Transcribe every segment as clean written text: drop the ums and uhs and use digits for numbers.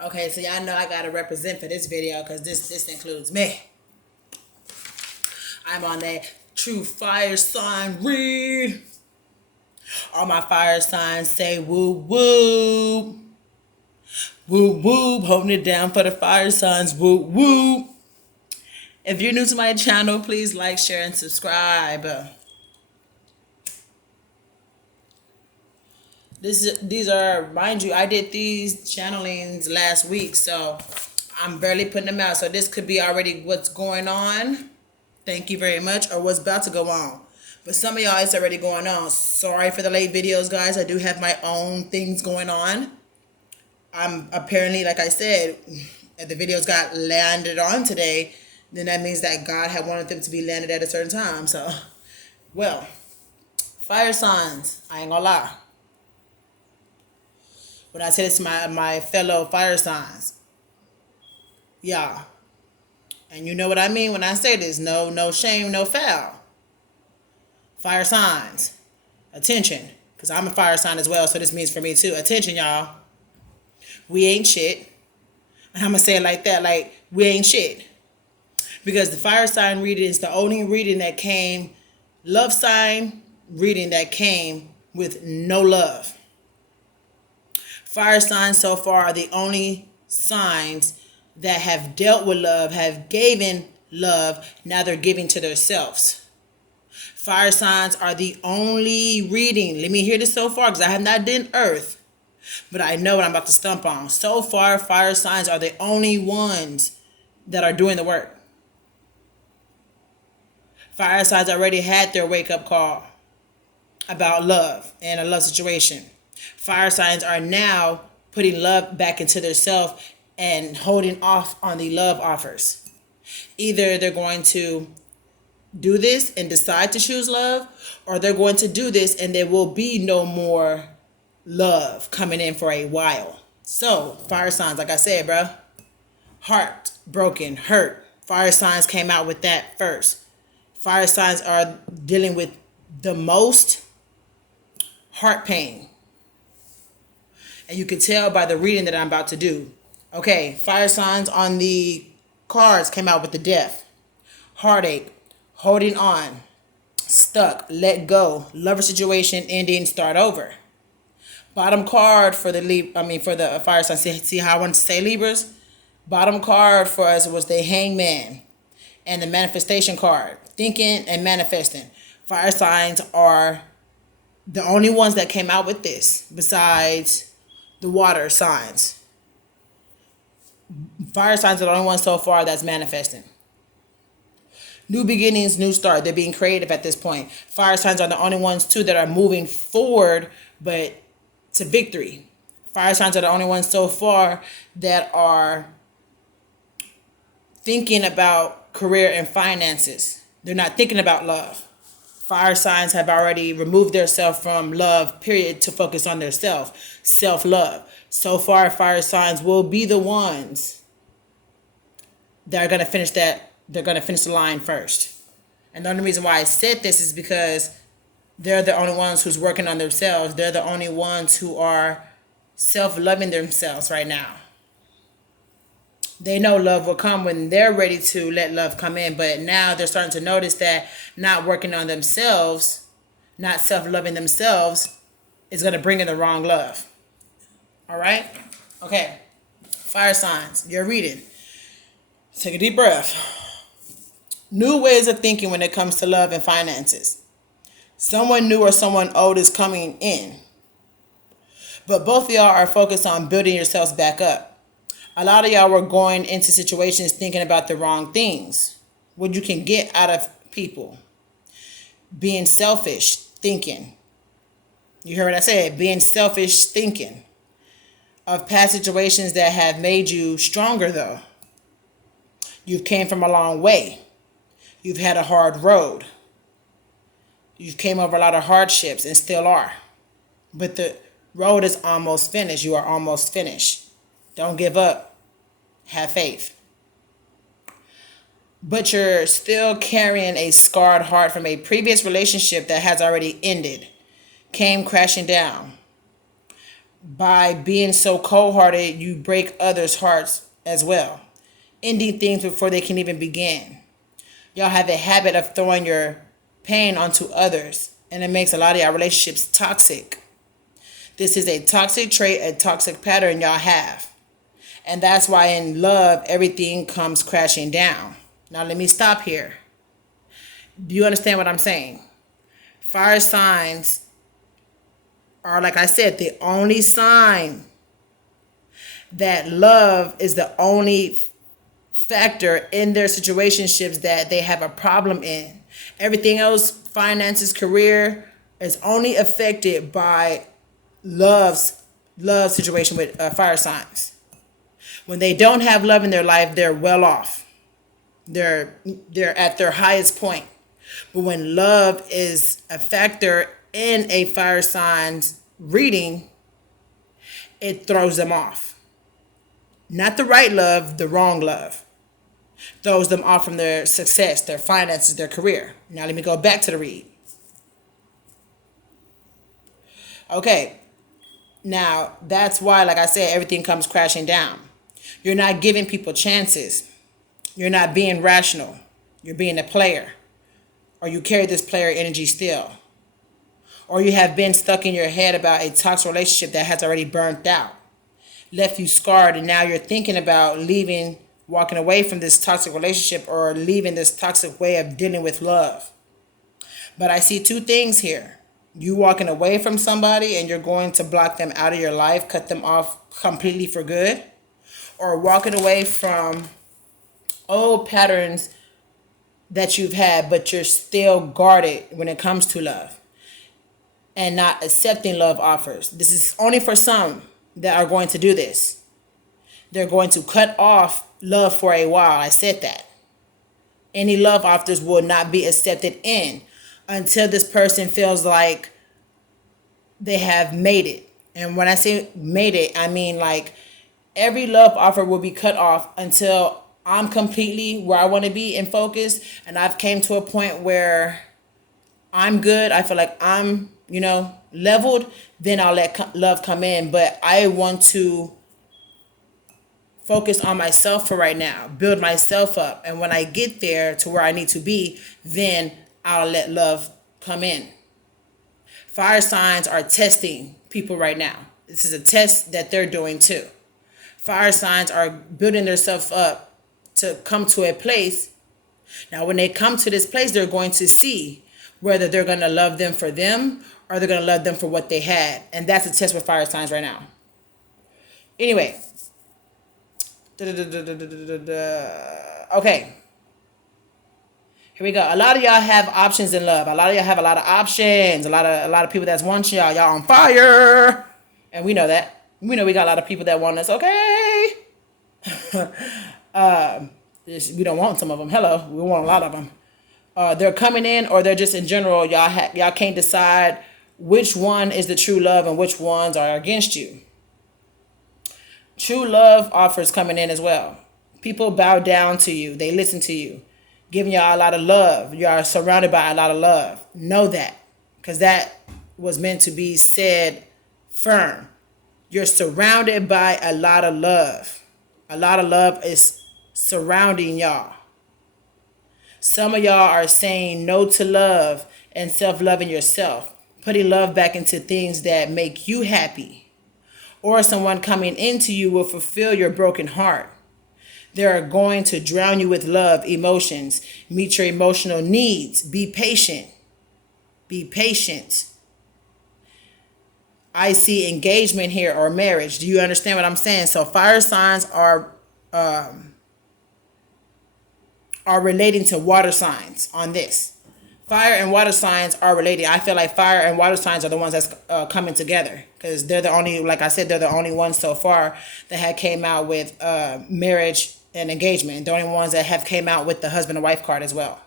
Okay, so y'all know I gotta represent for this video because this includes me. I'm on that true fire sign read. All my fire signs say woo woo. Woo woo, holding it down for the fire signs, woo woo. If you're new to my channel, please like, share, and subscribe. These are, mind you, I did these channelings last week, so I'm barely putting them out. So this could be already what's going on. Thank you very much, or what's about to go on. But some of y'all, it's already going on. Sorry for the late videos, guys. I do have my own things going on. I'm apparently, like I said, if the videos got landed on today, then that means that God had wanted them to be landed at a certain time. So, well, fire signs, I ain't gonna lie. When I say this to my fellow fire signs, yeah. And you know what I mean when I say this. No shame, no foul. Fire signs, attention. Because I'm a fire sign as well, so this means for me too. Attention, y'all. We ain't shit. And I'm going to say it like that, like, we ain't shit. Because the fire sign reading is the only reading that came, love sign reading that came with no love. Fire signs so far are the only signs that have dealt with love, have given love, now they're giving to themselves. Fire signs are the only reading, let me hear this so far because I have not done earth, but I know what I'm about to stump on. So far, fire signs are the only ones that are doing the work. Fire signs already had their wake-up call about love and a love situation. Fire signs are now putting love back into their self and holding off on the love offers. Either they're going to do this and decide to choose love, or they're going to do this and there will be no more love coming in for a while. So, fire signs, like I said, bro, heart broken, hurt. Fire signs came out with that first. Fire signs are dealing with the most heart pain. And you can tell by the reading that I'm about to do. Okay, fire signs on the cards came out with the death, heartache, holding on, stuck, let go, lover situation ending, start over. Bottom card for the fire sign. See how I want to say Libras? Bottom card for us was the hangman and the manifestation card, thinking and manifesting. Fire signs are the only ones that came out with this besides the water signs. Fire signs are the only ones so far that's manifesting. New beginnings, new start. They're being creative at this point. Fire signs are the only ones too that are moving forward, but to victory. Fire signs are the only ones so far that are thinking about career and finances. They're not thinking about love. Fire signs have already removed themselves from love, period, to focus on their self-love. So far, fire signs will be the ones that are going to finish that. They're going to finish the line first. And the only reason why I said this is because they're the only ones who's working on themselves. They're the only ones who are self-loving themselves right now. They know love will come when they're ready to let love come in. But now they're starting to notice that not working on themselves, not self-loving themselves, is going to bring in the wrong love. All right? Okay. Fire signs. You're reading. Take a deep breath. New ways of thinking when it comes to love and finances. Someone new or someone old is coming in. But both of y'all are focused on building yourselves back up. A lot of y'all were going into situations thinking about the wrong things. What you can get out of people. Being selfish thinking. You heard what I said? Being selfish thinking. Of past situations that have made you stronger though. You've came from a long way. You've had a hard road. You've came over a lot of hardships and still are. But the road is almost finished. You are almost finished. Don't give up. Have faith. But you're still carrying a scarred heart from a previous relationship that has already ended. Came crashing down. By being so cold-hearted, you break others' hearts as well, ending things before they can even begin. Y'all have a habit of throwing your pain onto others, and it makes a lot of y'all relationships toxic. This is a toxic trait, a toxic pattern y'all have. And that's why in love, everything comes crashing down. Now, let me stop here. Do you understand what I'm saying? Fire signs are, like I said, the only sign that love is the only factor in their situationships that they have a problem in. Everything else, finances, career, is only affected by love situation with fire signs. When they don't have love in their life, they're well off. They're at their highest point. But when love is a factor in a fire sign's reading, it throws them off. Not the right love, the wrong love. Throws them off from their success, their finances, their career. Now let me go back to the read. Okay. Now, that's why, like I said, everything comes crashing down. You're not giving people chances. You're not being rational. You're being a player. Or you carry this player energy still. Or you have been stuck in your head about a toxic relationship that has already burnt out, left you scarred, and now you're thinking about leaving, walking away from this toxic relationship or leaving this toxic way of dealing with love. But I see two things here. You walking away from somebody and you're going to block them out of your life, cut them off completely for good, or walking away from old patterns that you've had, but you're still guarded when it comes to love and not accepting love offers. This is only for some that are going to do this. They're going to cut off love for a while. I said that. Any love offers will not be accepted in until this person feels like they have made it. And when I say made it, I mean like every love offer will be cut off until I'm completely where I want to be and focused. And I've came to a point where I'm good. I feel like I'm, leveled. Then I'll let love come in. But I want to focus on myself for right now, build myself up. And when I get there to where I need to be, then I'll let love come in. Fire signs are testing people right now. This is a test that they're doing too. Fire signs are building themselves up to come to a place. Now, when they come to this place, they're going to see whether they're going to love them for them or they're going to love them for what they had. And that's a test with fire signs right now. Anyway. Okay. Here we go. A lot of y'all have options in love. A lot of y'all have a lot of options. A lot of people that's want y'all. Y'all on fire. And we know that. We know we got a lot of people that want us. Okay. We don't want some of them. Hello. We want a lot of them. They're coming in, or they're just in general. Y'all can't decide which one is the true love and which ones are against you. True love offers coming in as well. People bow down to you. They listen to you, giving y'all a lot of love. You are surrounded by a lot of love. Know that, because that was meant to be said firm. You're surrounded by a lot of love. A lot of love is surrounding y'all. Some of y'all are saying no to love and self-loving yourself, putting love back into things that make you happy. Or someone coming into you will fulfill your broken heart. They're going to drown you with love, emotions, meet your emotional needs. Be patient. Be patient. I see engagement here or marriage. Do you understand what I'm saying? So fire signs are relating to water signs on this. Fire and water signs are related. I feel like fire and water signs are the ones that's coming together, because they're the only, like I said, they're the only ones so far that have came out with marriage and engagement. The only ones that have came out with the husband and wife card as well.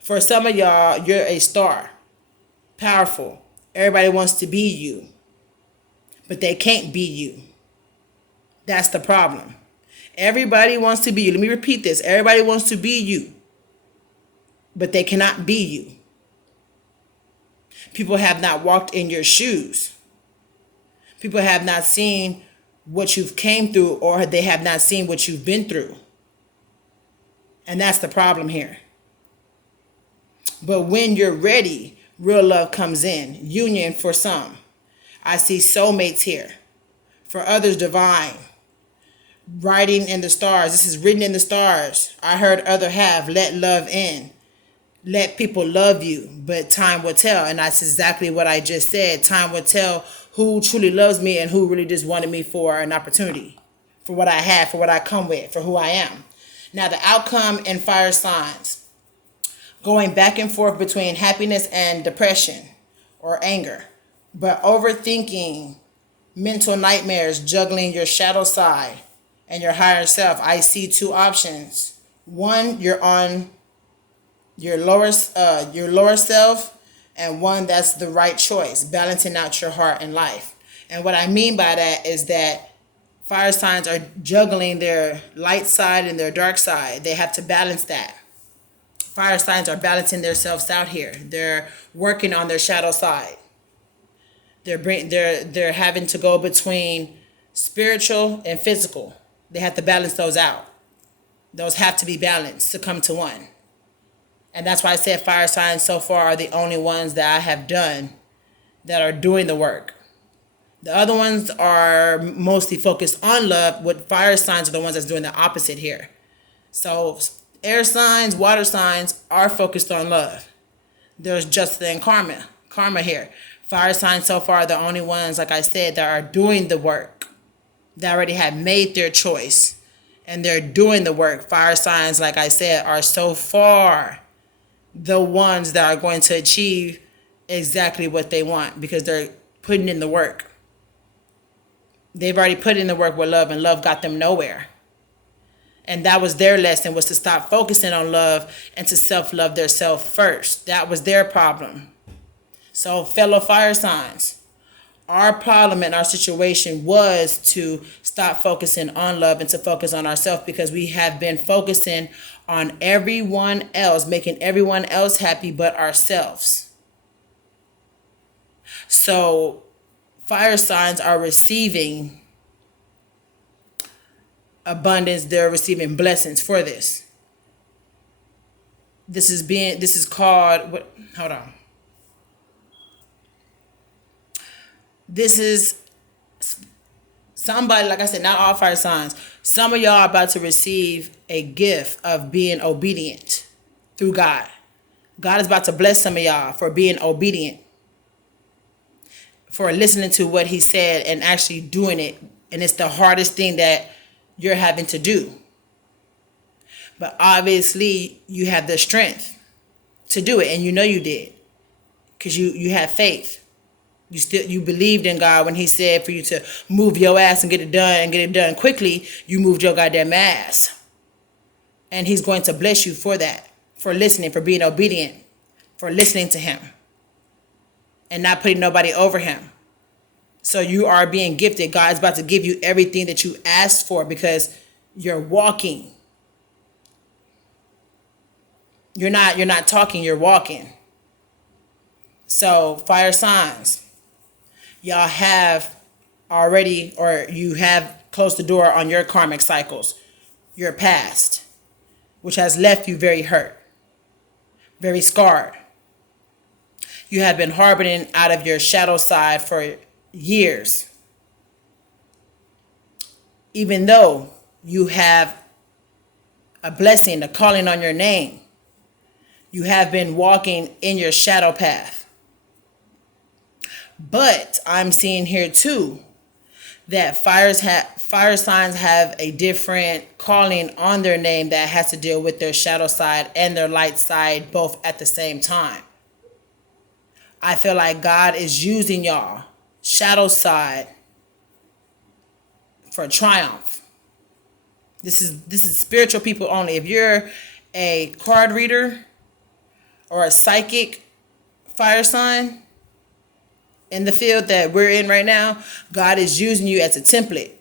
For some of y'all, you're a star, powerful. Everybody wants to be you, but they can't be you. That's the problem. Everybody wants to be you. Let me repeat this. Everybody wants to be you, but they cannot be you. People have not walked in your shoes. People have not seen what you've came through, or they have not seen what you've been through. And that's the problem here. But when you're ready, real love comes in. Union for some. I see soulmates here. For others, divine. Writing in the stars. This is written in the stars. I heard other half. Let love in. Let people love you, but time will tell. And that's exactly what I just said. Time will tell who truly loves me and who really just wanted me for an opportunity, for what I have, for what I come with, for who I am. Now, the outcome in fire signs. Going back and forth between happiness and depression or anger. But overthinking, mental nightmares, juggling your shadow side and your higher self. I see two options. One, you're on your lower self, and one that's the right choice, balancing out your heart and life. And what I mean by that is that fire signs are juggling their light side and their dark side. They have to balance that. Fire signs are balancing themselves out here. They're working on their shadow side. They're having to go between spiritual and physical. They have to balance those out. Those have to be balanced to come to one. And that's why I said fire signs so far are the only ones that I have done that are doing the work. The other ones are mostly focused on love, with fire signs are the ones that's doing the opposite here. So air signs, water signs are focused on love. There's justice and karma here. Fire signs so far are the only ones, like I said, that are doing the work. They already have made their choice and they're doing the work. Fire signs, like I said, are so far the ones that are going to achieve exactly what they want because they're putting in the work. They've already put in the work with love, and love got them nowhere. And that was their lesson, was to stop focusing on love and to self-love their self first. That was their problem. So fellow fire signs, our problem and our situation was to stop focusing on love and to focus on ourselves, because we have been focusing on everyone else, making everyone else happy but ourselves. So fire signs are receiving abundance. They're receiving blessings for this. This is called, what, hold on. This is somebody, like I said, not all fire signs. Some of y'all are about to receive a gift of being obedient through God. God is about to bless some of y'all for being obedient, for listening to what he said and actually doing it. And it's the hardest thing that you're having to do. But obviously you have the strength to do it, and you know you did, because you have faith. You believed in God when he said for you to move your ass and get it done quickly. You moved your goddamn ass. And he's going to bless you for that, for listening, for being obedient, for listening to him and not putting nobody over him. So you are being gifted. God's about to give you everything that you asked for, because you're walking. You're not talking, you're walking. So fire signs, y'all have already, or you have closed the door on your karmic cycles, your past, which has left you very hurt, very scarred. You have been harboring out of your shadow side for years. Even though you have a blessing, a calling on your name, you have been walking in your shadow path. But I'm seeing here too that fire signs have a different calling on their name that has to deal with their shadow side and their light side both at the same time. I feel like God is using y'all shadow side for triumph. This is spiritual people only. If you're a card reader or a psychic fire sign in the field that we're in right now, God is using you as a template.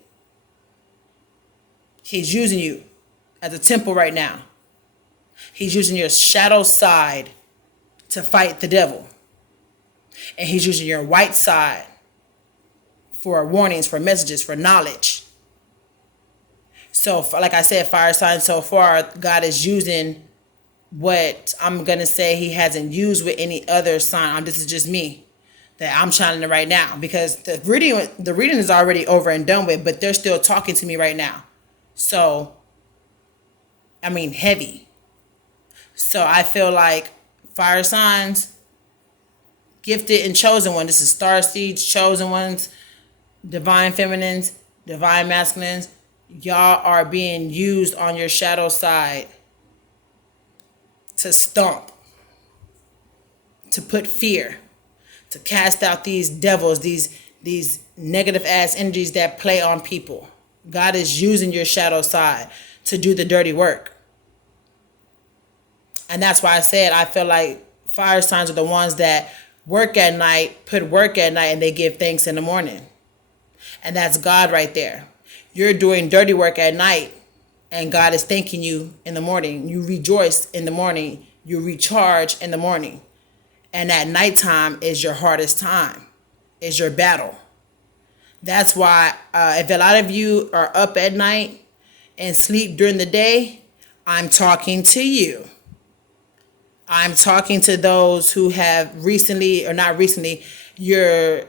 He's using you as a temple right now. He's using your shadow side to fight the devil. And he's using your white side for warnings, for messages, for knowledge. So, like I said, fire signs so far, God is using what I'm going to say he hasn't used with any other sign. This is just me that I'm channeling right now, because the reading is already over and done with, but they're still talking to me right now. So, I mean, heavy. So I feel like fire signs, gifted and chosen one. This is star seeds, chosen ones, divine feminines, divine masculines. Y'all are being used on your shadow side to stomp, to put fear, to cast out these devils, these negative ass energies that play on people. God is using your shadow side to do the dirty work. And that's why I said I feel like fire signs are the ones that work at night, put work at night, and they give thanks in the morning. And that's God right there. You're doing dirty work at night, and God is thanking you in the morning. You rejoice in the morning. You recharge in the morning. And at nighttime is your hardest time, is your battle. That's why if a lot of you are up at night and sleep during the day, I'm talking to you. I'm talking to those who have recently, or not recently, your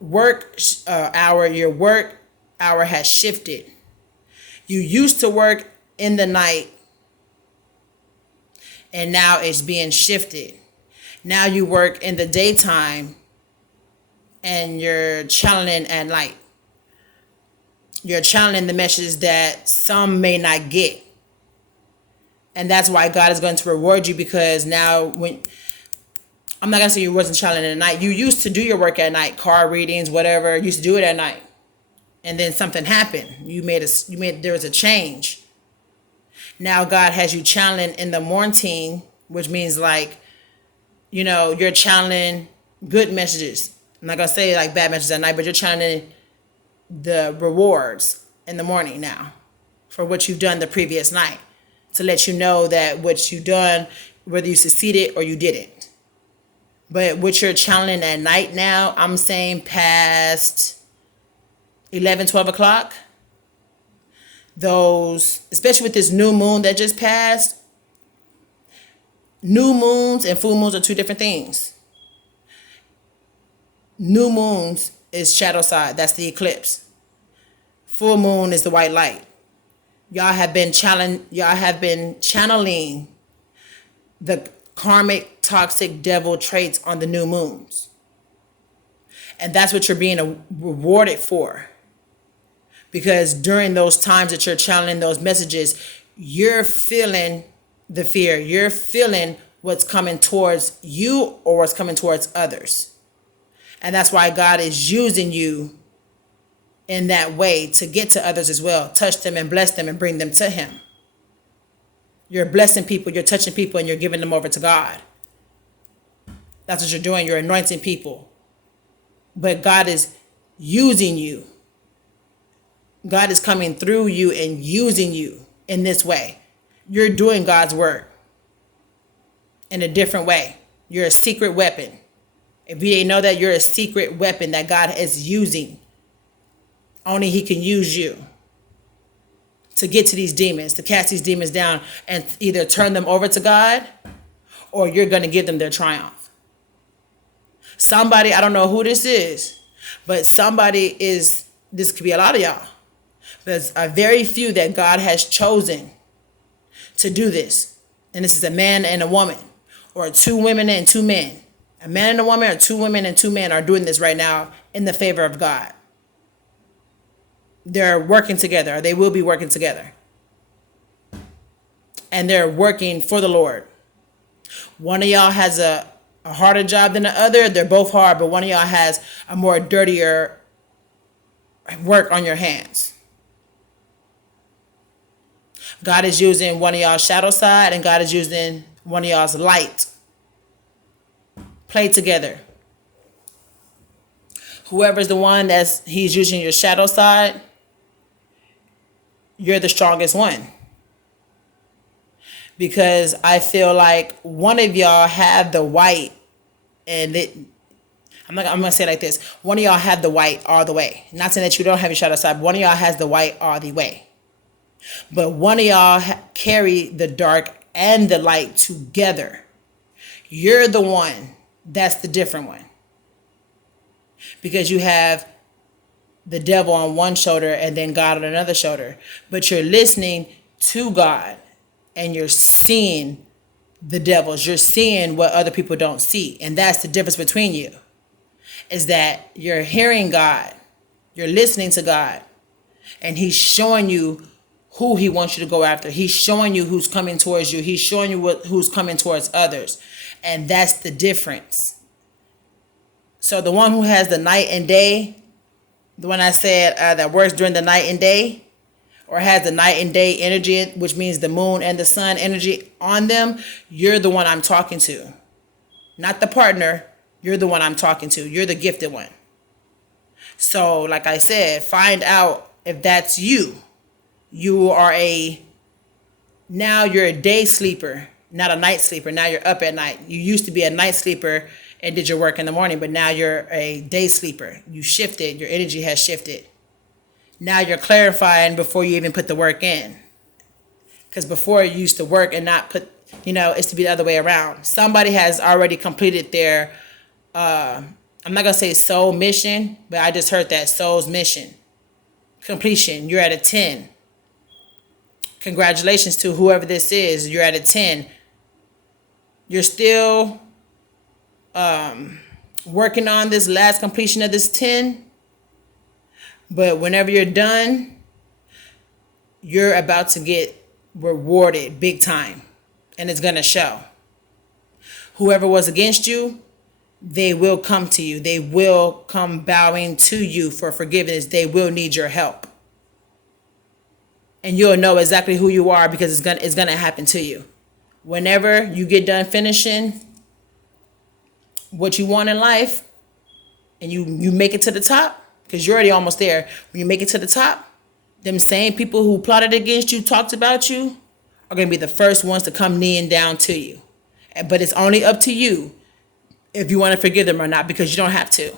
work hour has shifted. You used to work in the night, and now it's being shifted. Now you work in the daytime, and you're channeling at night. You're channeling the messages that some may not get. And that's why God is going to reward you, because now I'm not going to say you wasn't channeling at night. You used to do your work at night, card readings, whatever. You used to do it at night. And then something happened. There was a change. Now God has you channeling in the morning, which means you're channeling good messages. I'm not going to say like bad messages at night, but you're channeling the rewards in the morning now for what you've done the previous night, to let you know that what you've done, whether you succeeded or you didn't. But what you're channeling at night now, I'm saying past 11, 12 o'clock, those, especially with this new moon that just passed, new moons and full moons are two different things. New moons is shadow side, that's the eclipse. Full moon is the white light. Y'all have been channeling the karmic, toxic devil traits on the new moons. And that's what you're being rewarded for. Because during those times that you're channeling those messages, you're feeling the fear. You're feeling what's coming towards you or what's coming towards others. And that's why God is using you in that way to get to others as well. Touch them and bless them and bring them to him. You're blessing people, you're touching people, and you're giving them over to God. That's what you're doing. You're anointing people. But God is using you. God is coming through you and using you in this way. You're doing God's work in a different way. You're a secret weapon. If you didn't know that, you're a secret weapon that God is using. Only he can use you to get to these demons, to cast these demons down and either turn them over to God, or you're going to give them their triumph. Somebody, I don't know who this is, but this could be a lot of y'all. There's a very few that God has chosen to do this. And this is a man and a woman, or two women and two men. A man and a woman, or two women and two men are doing this right now in the favor of God. They're working together, or they will be working together. And they're working for the Lord. One of y'all has a harder job than the other. They're both hard, but one of y'all has a more dirtier work on your hands. God is using one of y'all's shadow side, and God is using one of y'all's light. Play together. Whoever's the one he's using your shadow side, you're the strongest one. Because I feel like one of y'all have the white, and I'm gonna say it like this. One of y'all have the white all the way. Not saying that you don't have your shadow side, but one of y'all has the white all the way. But one of y'all carry the dark and the light together. You're the one that's the different one. Because you have the devil on one shoulder and then God on another shoulder. But you're listening to God and you're seeing the devils. You're seeing what other people don't see. And that's the difference between you. Is that you're hearing God. You're listening to God. And he's showing you who he wants you to go after. He's showing you who's coming towards you. He's showing you who's coming towards others. And that's the difference. So the one who has the night and day, the one I said that works during the night and day, or has the night and day energy, which means the moon and the sun energy on them, you're the one I'm talking to. Not the partner, you're the one I'm talking to. You're the gifted one. So like I said, find out if that's you. You're a day sleeper, not a night sleeper. Now you're up at night. You used to be a night sleeper and did your work in the morning, but now you're a day sleeper. You shifted, your energy has shifted. Now you're clarifying before you even put the work in. Because before you used to work and not put, it's to be the other way around. Somebody has already completed their, I'm not going to say soul mission, but I just heard that soul's mission. Completion, you're at a 10. Congratulations to whoever this is, you're at a 10. You're still working on this last completion of this 10, but whenever you're done, you're about to get rewarded big time, and it's gonna show. Whoever was against you, they will come to you. They will come bowing to you for forgiveness. They will need your help, and you'll know exactly who you are because it's gonna happen to you. Whenever you get done finishing what you want in life and you make it to the top, because you're already almost there. When you make it to the top, them same people who plotted against you, talked about you, are going to be the first ones to come kneeling down to you. But it's only up to you if you want to forgive them or not, because you don't have to.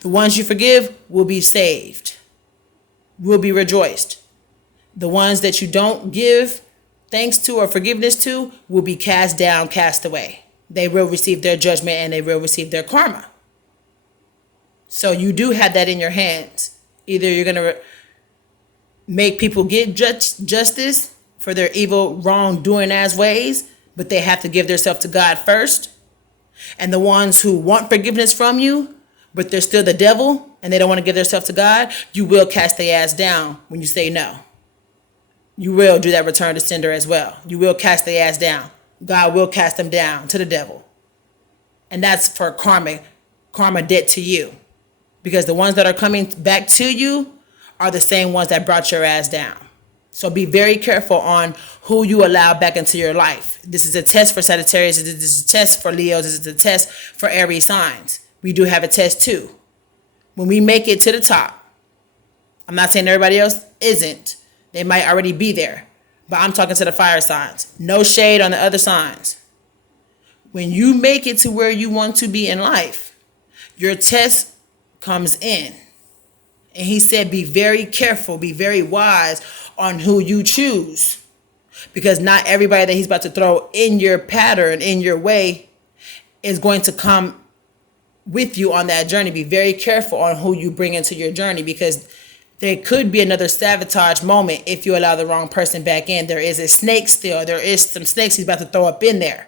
The ones you forgive will be saved, will be rejoiced. The ones that you don't give thanks to or forgiveness to will be cast down, cast away. They will receive their judgment and they will receive their karma. So you do have that in your hands. Either you're going to make people get justice for their evil, wrongdoing as ways, but they have to give themselves to God first. And the ones who want forgiveness from you, but they're still the devil and they don't want to give themselves to God, you will cast their ass down when you say no. You will do that return to sender as well. You will cast their ass down. God will cast them down to the devil. And that's for karma debt to you. Because the ones that are coming back to you are the same ones that brought your ass down. So be very careful on who you allow back into your life. This is a test for Sagittarius. This is a test for Leos. This is a test for Aries signs. We do have a test too. When we make it to the top, I'm not saying everybody else isn't. They might already be there. But I'm talking to the fire signs. No shade on the other signs. When you make it to where you want to be in life, your test comes in. And he said, be very careful, be very wise on who you choose. Because not everybody that he's about to throw in your pattern, in your way, is going to come with you on that journey. Be very careful on who you bring into your journey, because there could be another sabotage moment if you allow the wrong person back in. There is a snake still. There is some snakes he's about to throw up in there.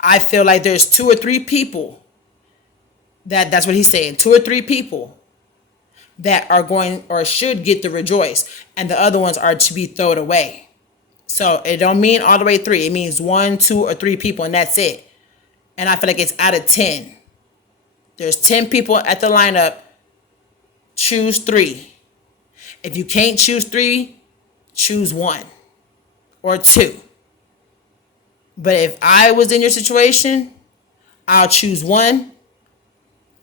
I feel like there's 2 or 3 people that's what he's saying. 2 or 3 people that are going or should get the rejoice, and the other ones are to be thrown away. So it don't mean all the way 3. It means 1, 2, or 3 people, and that's it. And I feel like it's out of 10. There's 10 people at the lineup. Choose 3. If you can't choose 3, choose 1 or 2. But if I was in your situation, I'll choose 1.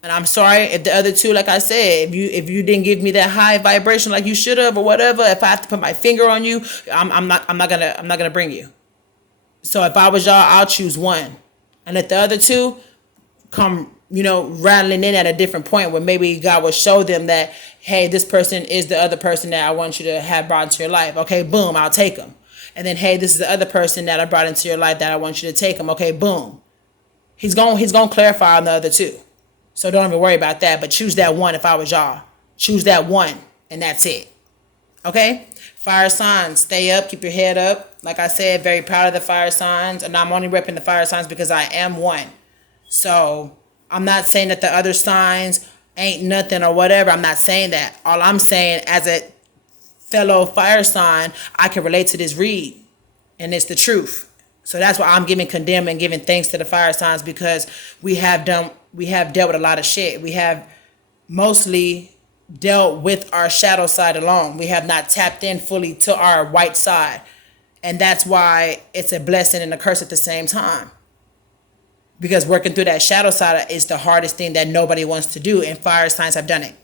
And I'm sorry if the other 2, like I said, if you didn't give me that high vibration like you should have or whatever, if I have to put my finger on you, I'm not gonna bring you. So if I was y'all, I'll choose 1. And let the other 2 come, rattling in at a different point where maybe God will show them that, hey, this person is the other person that I want you to have brought into your life. Okay, boom, I'll take them. And then, hey, this is the other person that I brought into your life that I want you to take them. Okay, boom. He's gonna clarify on the other two. So don't even worry about that. But choose that one if I was y'all. Choose that one, and that's it. Okay? Fire signs, stay up, keep your head up. Like I said, very proud of the fire signs. And I'm only repping the fire signs because I am one. So I'm not saying that the other signs ain't nothing or whatever. I'm not saying that. All I'm saying, as a fellow fire sign, I can relate to this read. And it's the truth. So that's why I'm condemning and giving thanks to the fire signs, because we have dealt with a lot of shit. We have mostly dealt with our shadow side alone. We have not tapped in fully to our white side. And that's why it's a blessing and a curse at the same time. Because working through that shadow side is the hardest thing that nobody wants to do, and fire signs have done it.